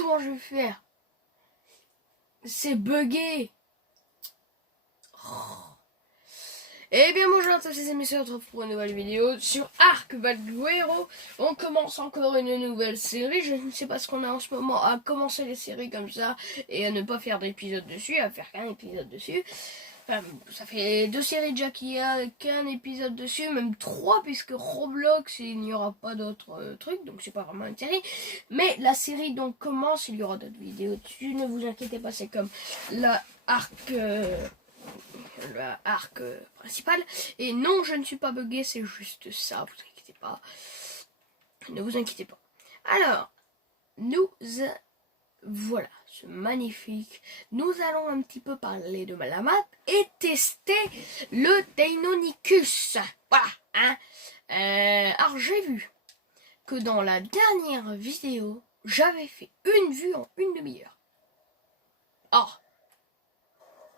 comment je vais faire? C'est buggé. Eh bien bonjour à tous les amis, on se retrouve pour une nouvelle vidéo sur Arc Valguero. On commence encore une nouvelle série. Je ne sais pas ce qu'on a en ce moment à commencer les séries comme ça et à ne pas faire d'épisode dessus, à faire qu'un épisode dessus. Enfin, ça fait 2 séries déjà qu'il y a qu'un épisode dessus, même 3 puisque Roblox il n'y aura pas d'autres trucs, donc c'est pas vraiment une série. Mais la série donc commence, il y aura d'autres vidéos dessus, ne vous inquiétez pas, c'est comme la Arc... principal. Et non, je ne suis pas bugué, c'est juste ça, vous inquiétez pas. Ne vous inquiétez pas. Alors, voilà, ce magnifique. Nous allons un petit peu parler de la map et tester le Deinonychus. Voilà, hein. Alors, j'ai vu que dans la dernière vidéo, j'avais fait une vue en une demi-heure. Or,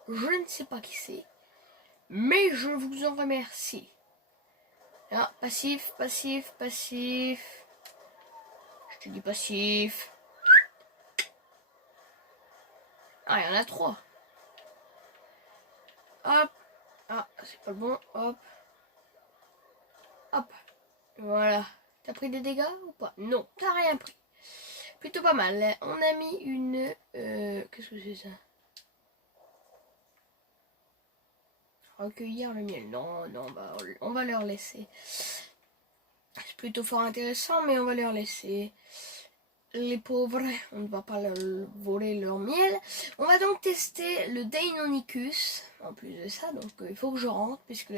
je ne sais pas qui c'est, mais je vous en remercie. Ah, passif, passif, passif. Je te dis passif. Ah, il y en a 3. Hop. Ah, c'est pas le bon. Hop. Hop. Voilà. T'as pris des dégâts ou pas? Non, t'as rien pris. Plutôt pas mal. On a mis une... qu'est-ce que c'est ça? Recueillir le miel. Non, non, bah, on va leur laisser. C'est plutôt fort intéressant, mais on va leur laisser. Les pauvres, on ne va pas leur voler leur miel. On va donc tester le Deinonychus. En plus de ça, donc il faut que je rentre, puisque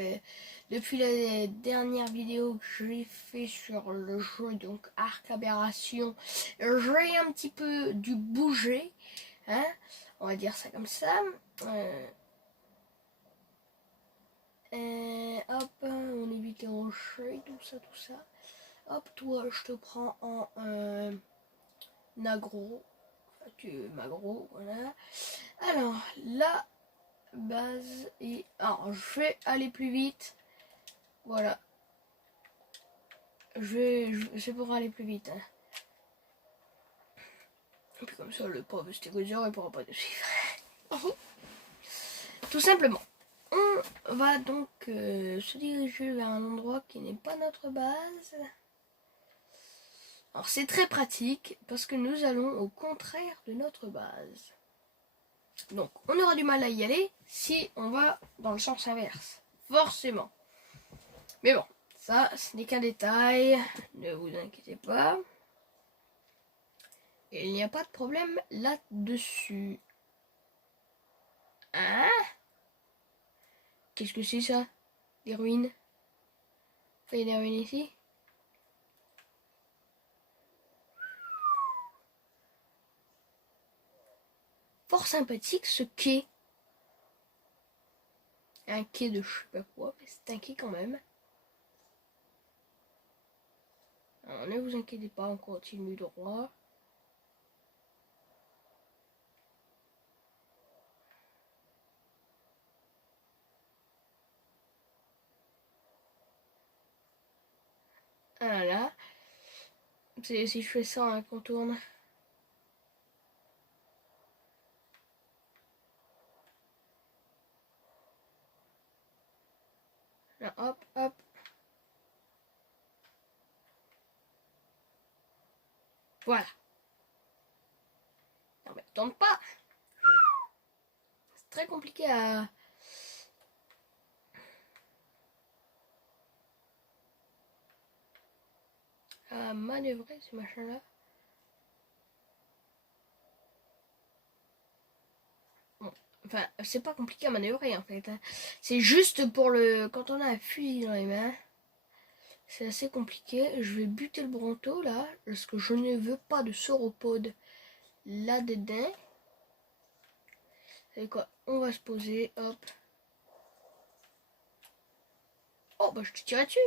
depuis la dernière vidéo que j'ai fait sur le jeu, donc Arc Aberration, j'ai un petit peu dû bouger. Hein, on va dire ça comme ça. Hop, on évite les rochers, tout ça, tout ça. Hop, toi, je te prends en agro. Tu magro, voilà. Alors, la base et... Alors, je vais aller plus vite. Voilà. Je pour aller plus vite. Hein. Et puis comme ça, le pauvre stégosaure, il pourra pas nous suivre. Tout simplement. On va donc se diriger vers un endroit qui n'est pas notre base. Alors c'est très pratique parce que nous allons au contraire de notre base. Donc on aura du mal à y aller si on va dans le sens inverse. Forcément. Mais bon, ça ce n'est qu'un détail. Ne vous inquiétez pas. Et il n'y a pas de problème là-dessus. Hein? Qu'est-ce que c'est ça? Des ruines? Il y a des ruines ici? Fort sympathique ce quai. Un quai de je sais pas quoi, mais c'est un quai quand même. Alors, ne vous inquiétez pas, on continue droit. Voilà. Si je fais ça en contourne. Là, hop, hop. Voilà. Non mais tente pas. C'est très compliqué à manœuvrer ce machin-là. Bon. Enfin, c'est pas compliqué à manœuvrer en fait. Hein. C'est juste pour le... Quand on a un fusil dans les mains, c'est assez compliqué. Je vais buter le bronto là, parce que je ne veux pas de sauropode là-dedans. C'est quoi? On va se poser, hop. Oh bah je te tirais dessus.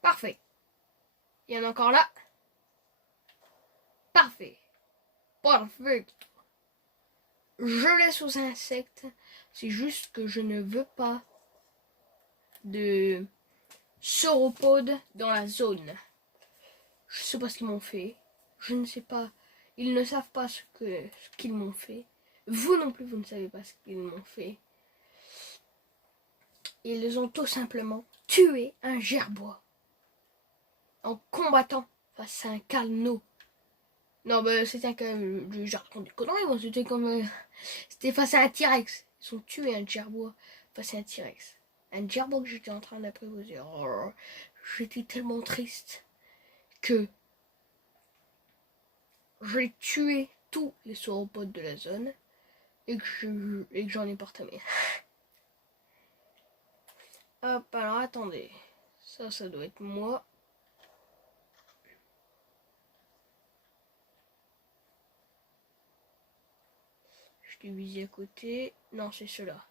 Parfait. Il y en a encore là. Parfait. Parfait. je laisse aux insectes. C'est juste que je ne veux pas de sauropodes dans la zone. Je sais pas ce qu'ils m'ont fait. Je ne sais pas. Ils ne savent pas ce qu'ils m'ont fait. Vous non plus, vous ne savez pas ce qu'ils m'ont fait. Ils ont tout simplement tué un gerbois en combattant face à un calno. Non, bah c'était j'ai raconté des conneries, moi. C'était face à un T-Rex. Ils ont tué un gerbois face à un T-Rex. Un gerbois que j'étais en train d'apprivoiser. Oh, j'étais tellement triste que j'ai tué tous les sauropodes de la zone et que j'en ai partamé. Hop, alors attendez. Ça doit être moi. Je l'ai visé à côté. Non, c'est cela.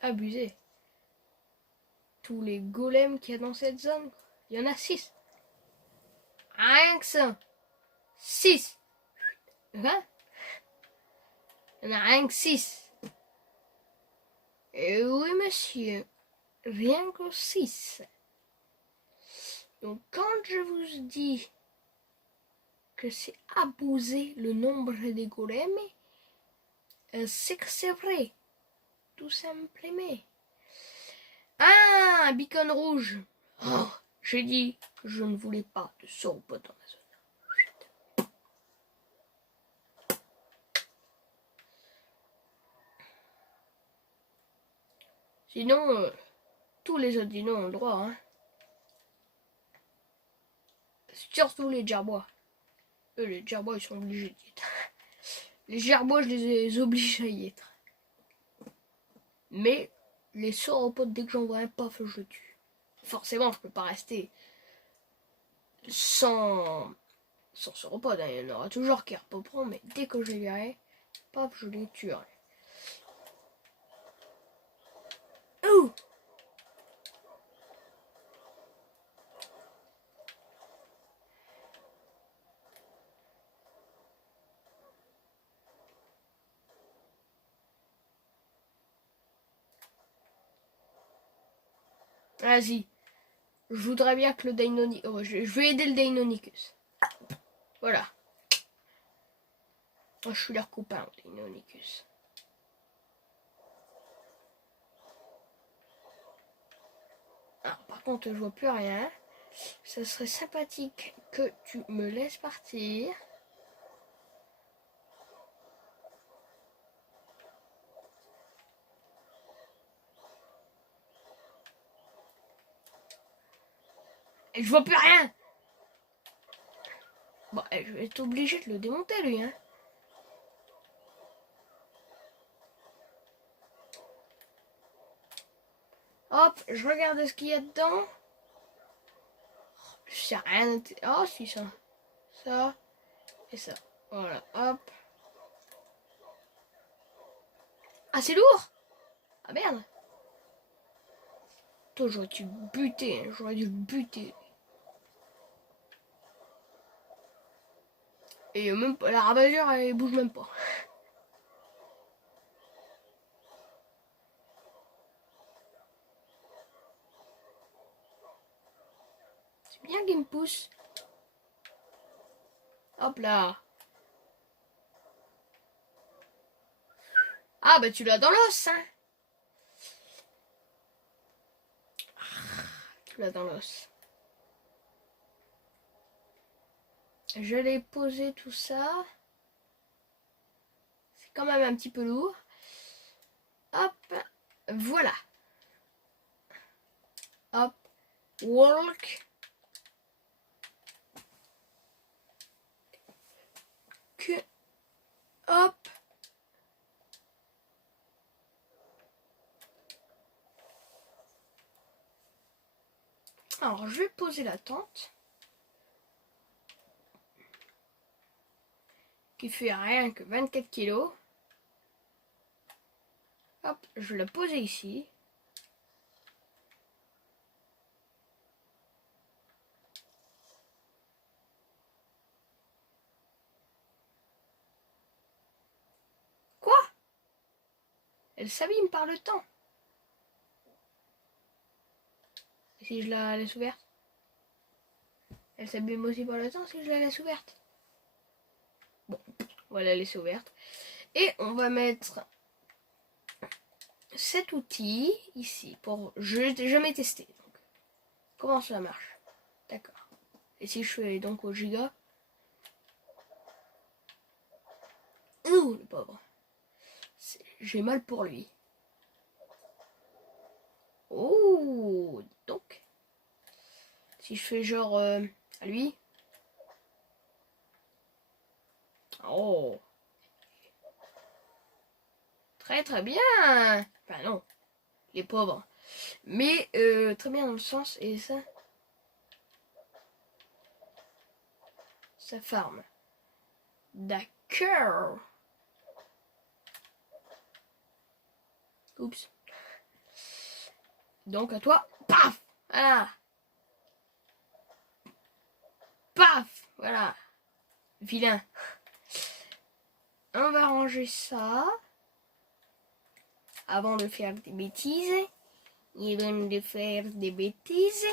Abusé. Tous les golems qu'il y a dans cette zone, il y en a 6. Rien que ça. 6. Hein? Il y en a rien que 6. Et oui, monsieur. Rien que 6. Donc, quand je vous dis que c'est abusé le nombre des golems, c'est que c'est vrai. Tout simplement. Ah, un beacon rouge. Oh, j'ai dit que je ne voulais pas de sauropodes dans la zone. Sinon, tous les autres dinos ont le droit. Hein. Surtout les gerbois. Les gerbois, ils sont obligés d'y être. Les gerbois, je les oblige à y être. Mais les sauropodes, dès que j'en vois un, paf, je le tue. Forcément, je peux pas rester sans sauropodes. Hein. Il y en aura toujours qui repoperont, mais dès que je les verrai, paf, je les tuerai. Ouh! Vas-y. Je voudrais bien que le Deinonychus... Oh, je vais aider le Deinonychus. Voilà. Moi, je suis leur copain, le Deinonychus. Alors, par contre, je vois plus rien. Ça serait sympathique que tu me laisses partir. Et je vois plus rien. Bon, je vais être obligé de le démonter, lui, hein. Hop, je regarde ce qu'il y a dedans. Je sais rien. Oh, si, ça. Ça. Et ça. Voilà, hop. Ah, c'est lourd. Ah, merde. Toi, j'aurais dû buter. Hein. J'aurais dû buter. Et même pas, la ravageur, elle bouge même pas. C'est bien qu'il me pousse. Hop là. Ah bah tu l'as dans l'os, hein. Tu l'as dans l'os. Je l'ai posé tout ça. C'est quand même un petit peu lourd. Hop. Voilà. Hop. Walk. Que. Hop. Alors, je vais poser la tente. Qui fait rien que 24 kilos. Hop, je vais la poser ici. Quoi? Elle s'abîme par le temps. Et si je la laisse ouverte? Elle s'abîme aussi par le temps si je la laisse ouverte. Bon, on va la laisser ouverte. Et on va mettre cet outil ici pour... Je n'ai jamais testé. Donc, comment ça marche? D'accord. Et si je fais donc au giga? Ouh, le pauvre. J'ai mal pour lui. Oh, donc. Si je fais genre à lui. Oh. Très très bien. Enfin non, les pauvres. Mais très bien dans le sens, et ça. Ça farme. D'accord. Oups. Donc à toi. Paf. Voilà. Paf. Voilà. Vilain. On va ranger ça. Avant de faire des bêtises. Avant de faire des bêtises.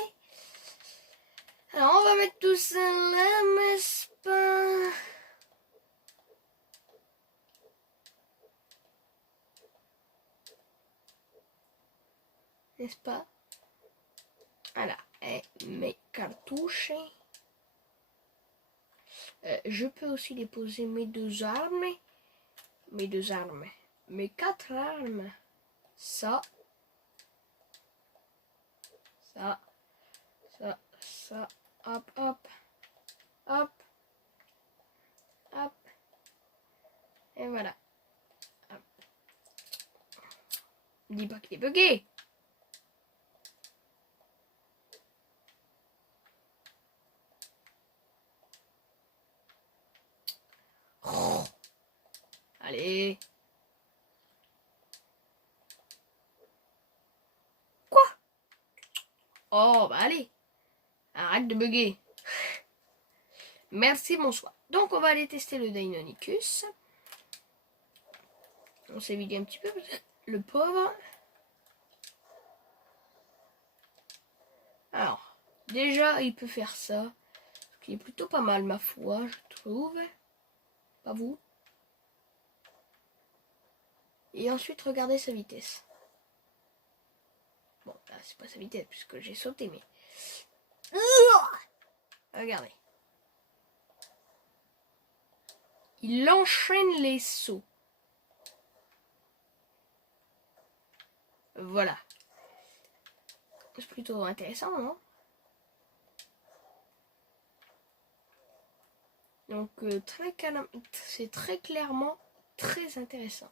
Alors on va mettre tout ça là, n'est-ce pas? N'est-ce pas? Voilà. Et mes cartouches. Je peux aussi déposer mes deux armes. Mes deux armes. Mes quatre armes. Ça. Ça. Ça. Ça. Hop, hop. Hop. Hop. Et voilà. Hop. Dis pas qu'il est bugué. Allez. Quoi? Oh, bah allez. Arrête de bugger. Merci, bonsoir. Donc, on va aller tester le Deinonychus. On s'est vidé un petit peu. Le pauvre. Alors, déjà, il peut faire ça. Ce qui est plutôt pas mal, ma foi, je trouve. Pas vous? Et ensuite, regardez sa vitesse. Bon, là, c'est pas sa vitesse, puisque j'ai sauté, mais... Regardez. Il enchaîne les sauts. Voilà. C'est plutôt intéressant, non? Donc, c'est très clairement très intéressant.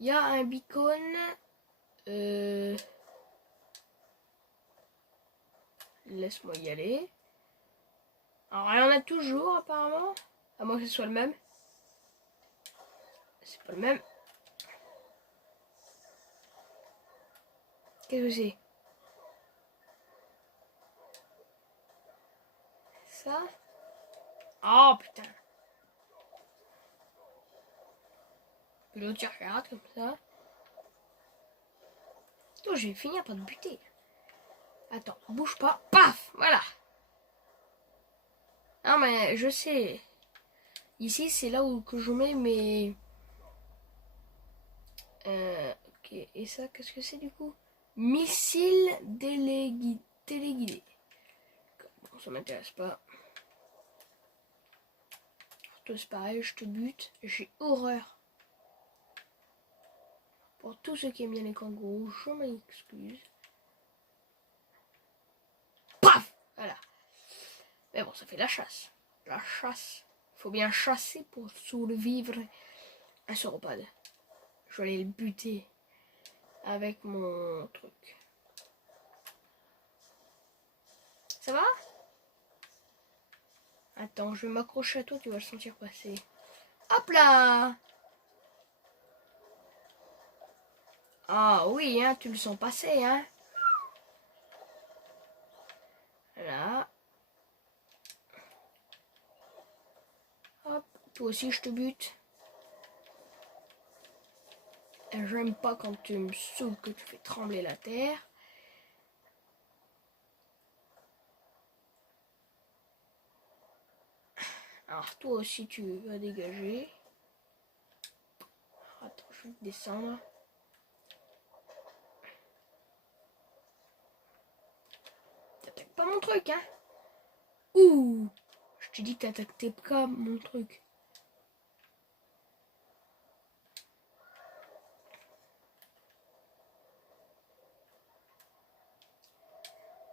Il y a un beacon. Laisse-moi y aller. Alors, il y en a toujours, apparemment. À moins que ce soit le même. C'est pas le même. Qu'est-ce que c'est? Ça? Oh, putain. Puis l'autre, tu regardes comme ça. Oh, je vais finir par te buter. Attends, bouge pas. Paf! Voilà. Non, mais je sais. Ici, c'est là où que je mets mes... ok, et ça, qu'est-ce que c'est du coup? Missile téléguidé. Bon, ça m'intéresse pas. Toi, c'est pareil, je te bute. J'ai horreur. Pour tous ceux qui aiment bien les kangourous, je m'excuse. Paf! Voilà. Mais bon, ça fait la chasse. La chasse. Il faut bien chasser pour survivre un sauropode. Je vais aller le buter avec mon truc. Ça va? Attends, je vais m'accrocher à toi, tu vas le sentir passer. Hop là! Ah oui, hein, tu le sens passer, hein? Voilà. Hop, toi aussi je te bute. J'aime pas quand tu me saoules, que tu fais trembler la terre. Alors toi aussi tu vas dégager. Attends, je vais descendre. T'attaques pas mon truc, hein? Ouh! Je te dis que t'attaques pas mon truc.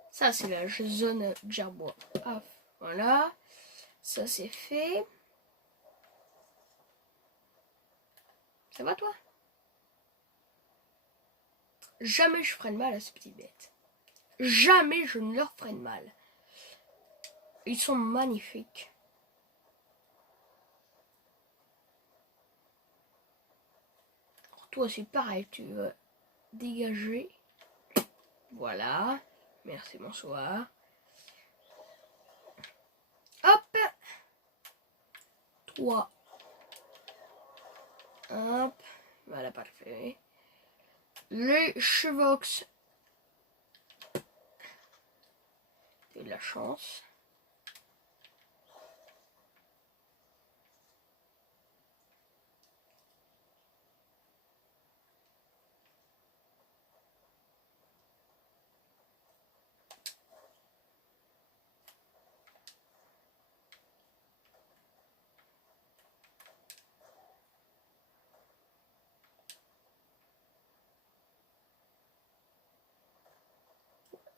Ça, c'est la zone gerbois. Ah, voilà. Ça, c'est fait. Ça va, toi? Jamais je ferai de mal à ces petites bêtes. Jamais je ne leur ferai de mal. Ils sont magnifiques. Alors, toi, c'est pareil. Tu vas dégager. Voilà. Merci, bonsoir. Hop! Toi. Hop. Voilà, parfait. Les Chevox. T'as de la chance.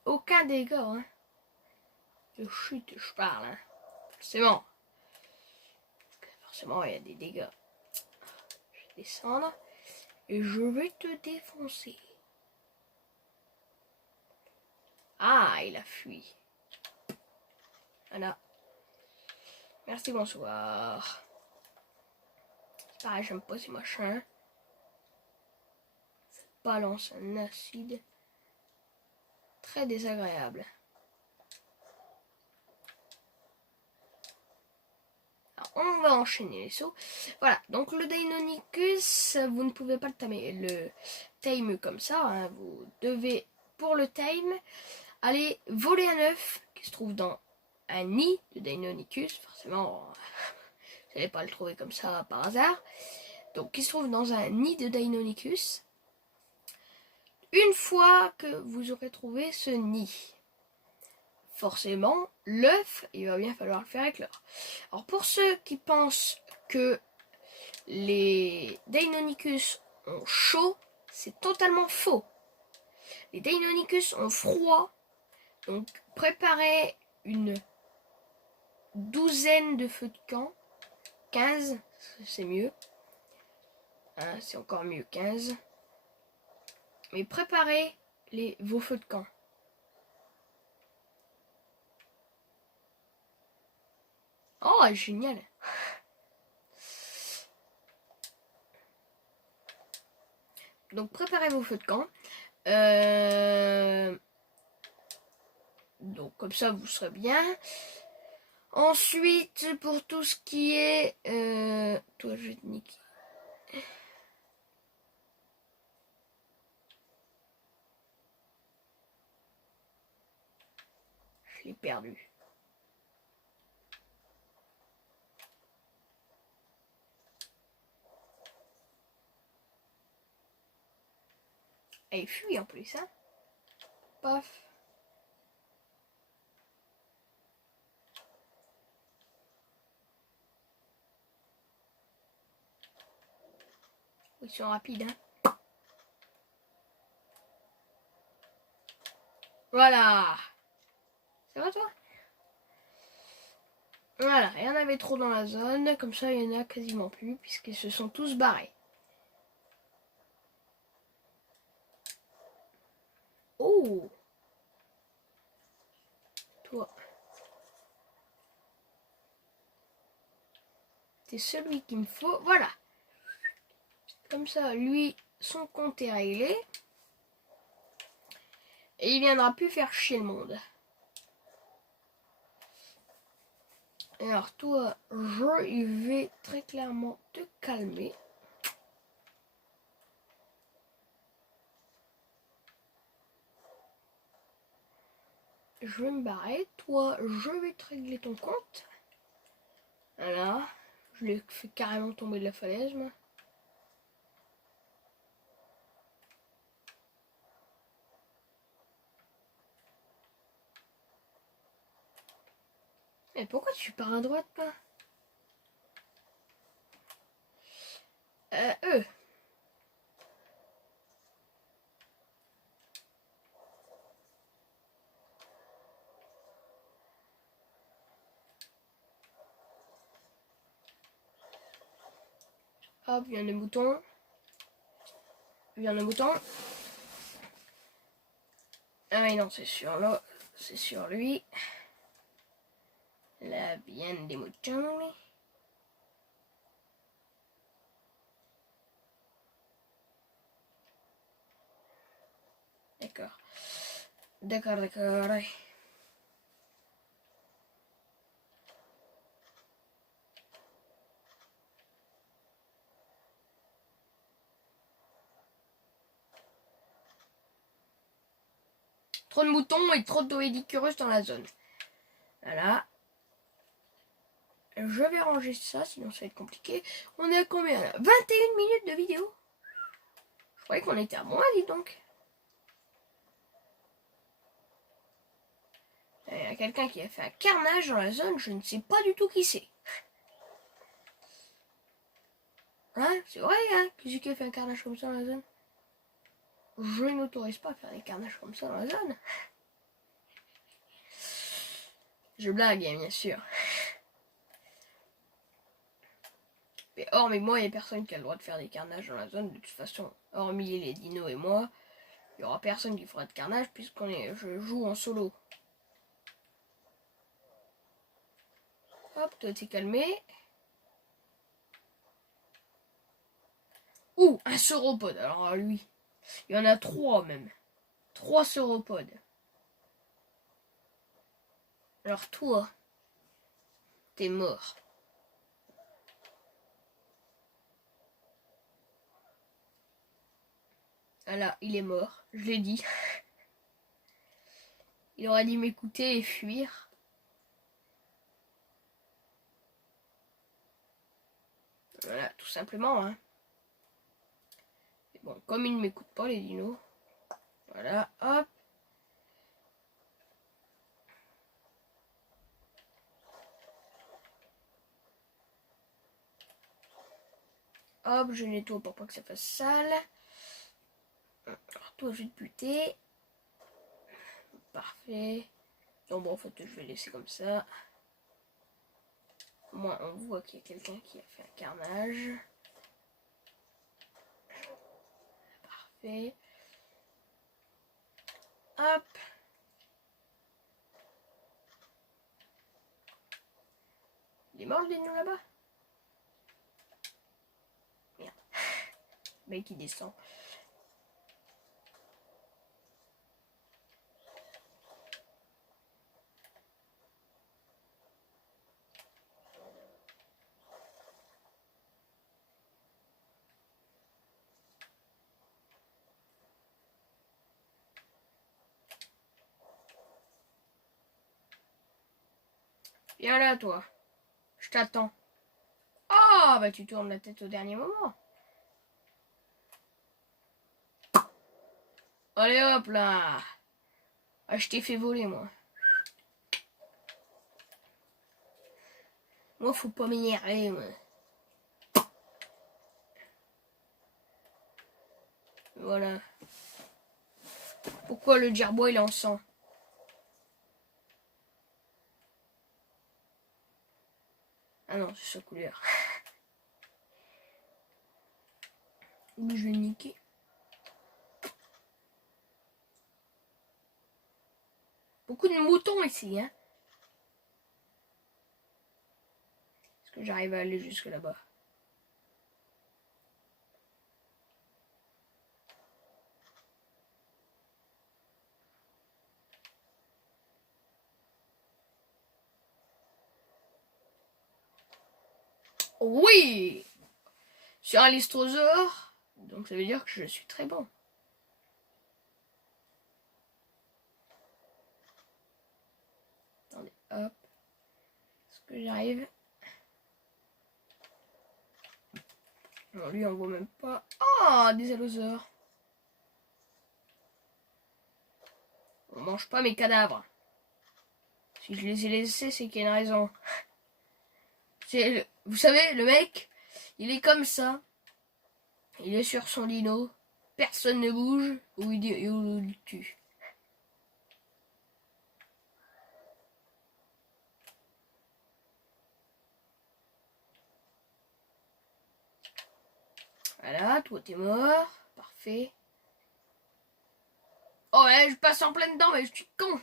Aucun dégât, hein. Je chute, je parle, hein. Forcément. Forcément, il y a des dégâts. Je vais descendre. Et je vais te défoncer. Ah, il a fui. Voilà. Merci, bonsoir. C'est pareil, j'aime pas ces machins. Ça balance un acide. Très désagréable. Alors, on va enchaîner les sauts. Voilà, donc le Deinonychus, vous ne pouvez pas le time comme ça. Hein. Vous devez, pour le time, aller voler un œuf qui se trouve dans un nid de Deinonychus. Forcément, vous n'allez pas le trouver comme ça par hasard. Donc, qui se trouve dans un nid de Deinonychus. Une fois que vous aurez trouvé ce nid, forcément, l'œuf, il va bien falloir le faire éclore. Alors, pour ceux qui pensent que les Deinonychus ont chaud, c'est totalement faux. Les Deinonychus ont froid, donc préparez une douzaine de feux de camp. 15, c'est mieux. Hein, c'est encore mieux, 15. Mais préparez vos feux de camp. Oh, génial. Donc préparez vos feux de camp. Donc comme ça vous serez bien. Ensuite, pour tout ce qui est... toi, je vais te niquer. Je l'ai perdu. Elle fuit en plus, hein. Paf. Ils sont rapides, hein. Voilà. Ça va, toi? Voilà, il y en avait trop dans la zone. Comme ça, il y en a quasiment plus, puisqu'ils se sont tous barrés. Oh. toi. C'est celui qu'il me faut. Voilà. Comme ça, lui, son compte est réglé. Et il viendra plus faire chier le monde. Et alors toi, je vais très clairement te calmer. Je vais me barrer. Toi, je vais te régler ton compte. Voilà. Je l'ai fait carrément tomber de la falaise, moi. Et pourquoi tu pars à droite, pas eux. Hop, vient des boutons. Vient des boutons. Ah mais non, c'est sur là. C'est sur lui. Là, bien des moutons. D'accord. D'accord, d'accord. Trop de moutons et trop d'Oedicurus dans la zone. Voilà. Je vais ranger ça, sinon ça va être compliqué. On est à combien là? 21 minutes de vidéo. Je croyais qu'on était à moins, dis donc. Il y a quelqu'un qui a fait un carnage dans la zone, je ne sais pas du tout qui c'est. Hein? C'est vrai, hein? Qui c'est qui a fait un carnage comme ça dans la zone? Je n'autorise pas à faire des carnages comme ça dans la zone. Je blague, hein, bien sûr. Mais hormis moi, il n'y a personne qui a le droit de faire des carnages dans la zone. De toute façon, hormis les dinos et moi, il n'y aura personne qui fera de carnage je joue en solo. Hop, toi t'es calmé. Ouh, un sauropode. Alors lui, il y en a 3 même. 3 sauropodes. Alors toi, t'es mort. Voilà, il est mort, je l'ai dit. Il aurait dû m'écouter et fuir. Voilà, tout simplement, hein. Bon, comme ils ne m'écoutent pas, les dinos. Voilà, hop. Hop, je nettoie pour pas que ça fasse sale. Alors toi, je vais te buter. Parfait. Non, bon, en fait, je vais laisser comme ça. Au moins, on voit qu'il y a quelqu'un qui a fait un carnage. Parfait. Hop. Il est mort le dénon là-bas? Merde. Le mec, il descend. Viens là, toi. Je t'attends. Ah, bah tu tournes la tête au dernier moment. Allez hop là. Ah, je t'ai fait voler, moi. Moi, faut pas m'énerver, moi. Voilà. Pourquoi le gerbois, il est en sang? Ah non, c'est sa couleur. Où je vais niquer. Beaucoup de moutons ici, hein. que j'arrive à aller jusque là-bas? Oui! Sur un listrosaure, donc ça veut dire que je suis très bon. Attendez, hop. Est-ce que j'arrive? Non, lui on voit même pas. Ah, des allosaures. On mange pas mes cadavres. Si je les ai laissés, c'est qu'il y a une raison. Vous savez, le mec, il est comme ça. Il est sur son lino. Personne ne bouge. Ou il tue. Voilà, toi t'es mort. Parfait. Oh ouais, je passe en plein dedans, mais je suis con.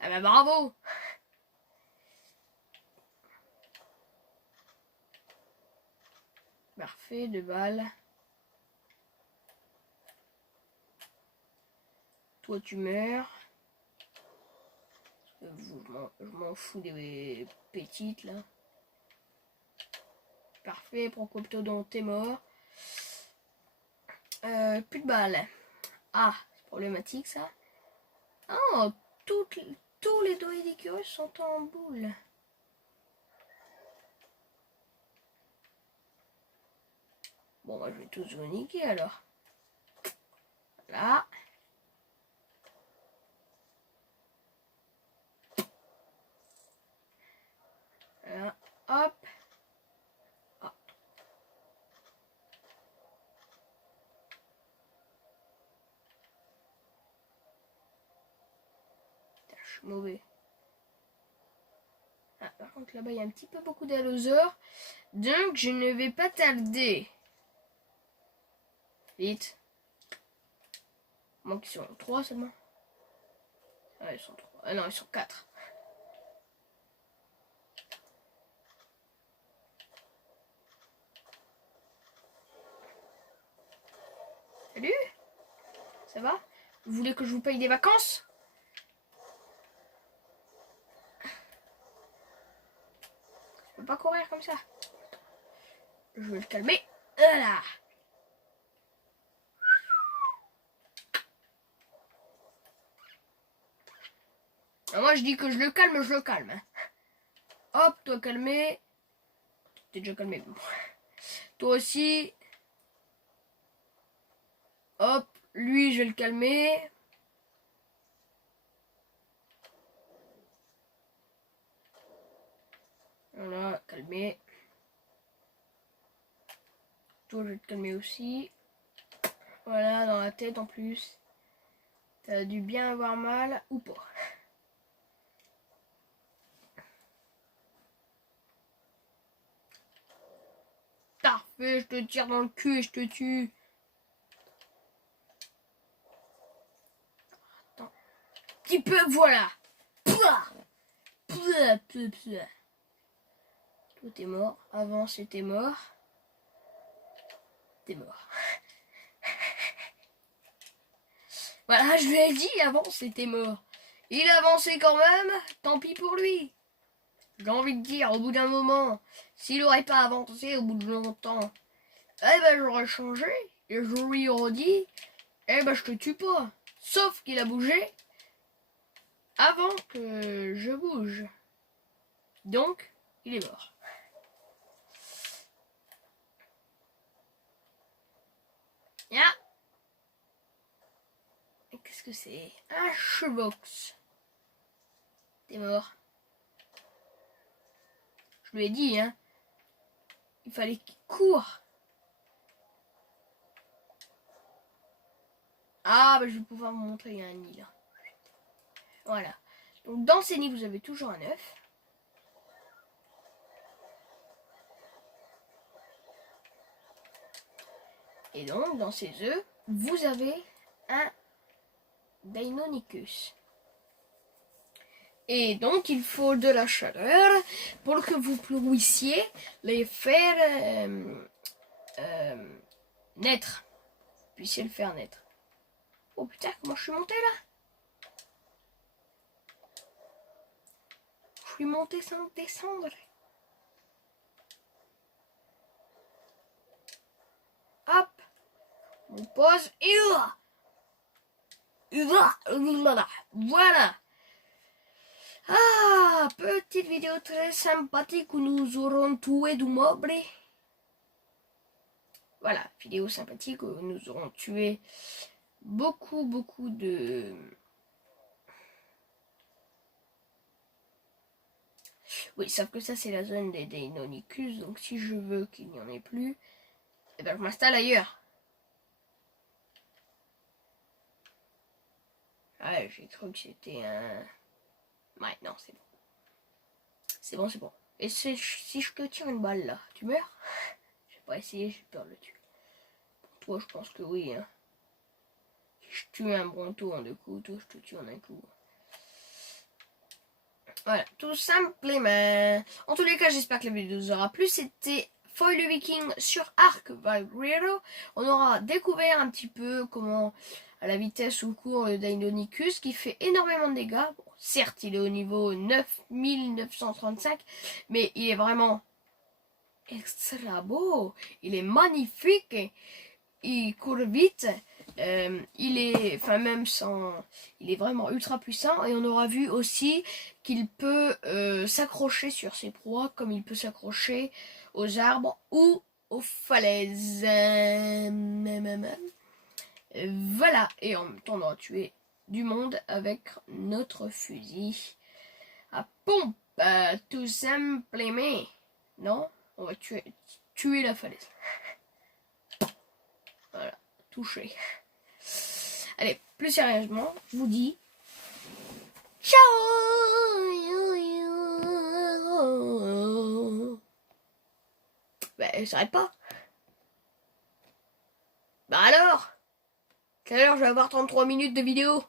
Ah bah bravo. Parfait, 2 balles. Toi tu meurs. Je m'en fous des petites là. Parfait, Procoptodon, t'es mort. Plus de balles. Ah, c'est problématique ça. Oh, tous les Doedicurus sont en boule. Bon, moi je vais tous vous niquer alors. Là. Là. Hop. Hop. Putain, je suis mauvais. Ah, par contre là-bas il y a un petit peu beaucoup d'allosaures. Donc je ne vais pas tarder. Vite. Moi qui sont 3 seulement. Ah, ils sont 3. Ah non, ils sont 4. Salut. Ça va? Vous voulez que je vous paye des vacances? Je peux pas courir comme ça. Je vais le calmer. Voilà. Alors moi je dis que je le calme, hein. Hop, toi calmé. T'es déjà calmé. Toi aussi. Hop, lui je vais le calmer. Voilà, calmer. Toi je vais te calmer aussi. Voilà, dans la tête en plus. T'as dû bien avoir mal ou pas. Parfait, je te tire dans le cul et je te tue. Attends. Petit peu, voilà. Pouah. Pouah, pouah, pouah. Toi t'es mort. Avant c'était mort. T'es mort. Voilà, je lui ai dit avant c'était mort. Il avançait quand même, tant pis pour lui. J'ai envie de dire, au bout d'un moment, s'il aurait pas avancé au bout de longtemps, eh ben j'aurais changé et je lui aurais dit, eh ben je te tue pas. Sauf qu'il a bougé avant que je bouge. Donc, il est mort. Ya. Qu'est-ce que c'est? Un chevaux. T'es mort. Je lui ai dit, hein. Il fallait qu'il court. Ah, bah je vais pouvoir vous montrer, il y a un nid là. Voilà. Donc dans ces nids, vous avez toujours un œuf. Et donc, dans ces œufs, vous avez un Deinonychus. Et donc, il faut de la chaleur pour que vous puissiez les faire naître. Puissiez le faire naître. Oh putain, comment je suis montée là? Je suis montée sans descendre. Hop. On pose et voilà. Ah, petite vidéo très sympathique où nous aurons tué du moble. Voilà, vidéo sympathique où nous aurons tué beaucoup de... Oui, sauf que ça c'est la zone des Deinonychus, donc si je veux qu'il n'y en ait plus, eh ben je m'installe ailleurs. Ouais, j'ai cru que c'était un... Ouais, non, c'est bon. C'est bon, c'est bon. Et si je te tire une balle là, tu meurs? Je vais pas essayer, j'ai peur de le tuer. Pour toi, je pense que oui, hein. Si je tue un bronto en 2 coups, toi, je te tue en 1 coup. Voilà, tout simplement. En tous les cas, j'espère que la vidéo vous aura plu. C'était Foil Viking sur Ark Valkyrie. On aura découvert un petit peu comment, à la vitesse où court le Deinonychus, qui fait énormément de dégâts. Bon, certes, il est au niveau 9935, mais il est vraiment extra beau. Il est magnifique. Il court vite. Il est, enfin même sans, il est vraiment ultra puissant et on aura vu aussi qu'il peut s'accrocher sur ses proies comme il peut s'accrocher aux arbres ou aux falaises. Voilà, et en même temps on aura tué du monde avec notre fusil à pompe, tout simplement. Non, on va tuer la falaise. Voilà, touché. Allez, plus sérieusement, je vous dis ciao. Bah, elle s'arrête pas. Bah alors, quelle heure je vais avoir 33 minutes de vidéo?